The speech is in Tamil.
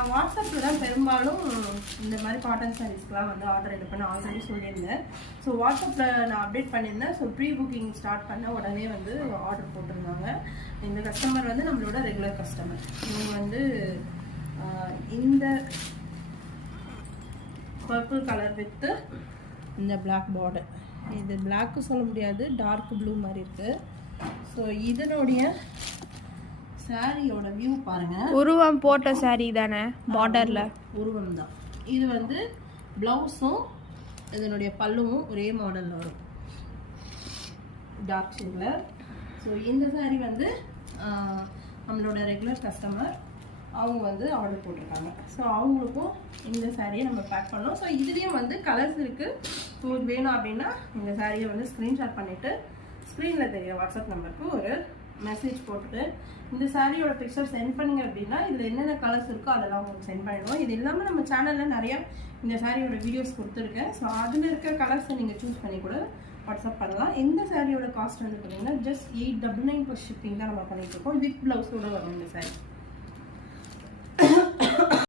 நான் வாட்ஸ்அப்பில் தான் பெரும்பாலும் இந்த மாதிரி காட்டன் சாரீஸ்க்குலாம் வந்து ஆர்டர் எடுப்பேன் ஆல்ரெடி சொல்லியிருந்தேன். ஸோ வாட்ஸ்அப்பில் நான் அப்டேட் பண்ணியிருந்தேன். ஸோ ப்ரீ புக்கிங் ஸ்டார்ட் பண்ண உடனே வந்து ஆர்டர் போட்டிருந்தாங்க. இந்த கஸ்டமர் வந்து நம்மளோட ரெகுலர் கஸ்டமர். இவங்க வந்து இந்த பர்பிள் கலர் வித்து இந்த பிளாக் பார்டர், இது பிளாக்கு சொல்ல முடியாது, டார்க் ப்ளூ மாதிரி இருக்குது. ஸோ இதனுடைய சாரியோட வியூ பாருங்க. உருவம் போட்ட சாரி தானே, பார்டர்ல உருவம் தான். இது வந்து பிளவுஸும் இதனுடைய பல்லுவும் ஒரே மாடல்ல வரும், டார்க் ஷேட்ல. ஸோ இந்த சாரி வந்து நம்மளோட ரெகுலர் கஸ்டமர் அவங்க வந்து ஆர்டர் போட்டிருக்காங்க. ஸோ அவங்களுக்கும் இந்த சாரியை நம்ம பேக் பண்ணோம். ஸோ இதுலேயும் வந்து கலர்ஸ் இருக்குது. உங்களுக்கு வேணும் அப்படின்னா இந்த சாரியை வந்து ஸ்க்ரீன்ஷாட் பண்ணிவிட்டு ஸ்க்ரீனில் தெரிய வாட்ஸ்அப் நம்பருக்கு ஒரு மெசேஜ் போட்டுட்டு இந்த சாரியோட பிக்சர் சென்ட் பண்ணிங்க அப்படின்னா இதில் என்னென்ன கலர்ஸ் இருக்கோ அதெல்லாம் உங்களுக்கு சென்ட் பண்ணிடுவோம். இது இல்லாமல் நம்ம சேனலில் நிறையா இந்த சாரியோட வீடியோஸ் கொடுத்துருக்கேன். ஸோ அதில் இருக்க கலர்ஸை நீங்கள் சூஸ் பண்ணி கூட வாட்ஸ்அப் பண்ணலாம். இந்த சாரியோட காஸ்ட் வந்து பார்த்தீங்கன்னா ஜஸ்ட் 899 + ஷிப்பிங் தான் நம்ம பண்ணிகிட்ருக்கோம். வித் ப்ளவுஸோடு வரும் இந்த சாரி.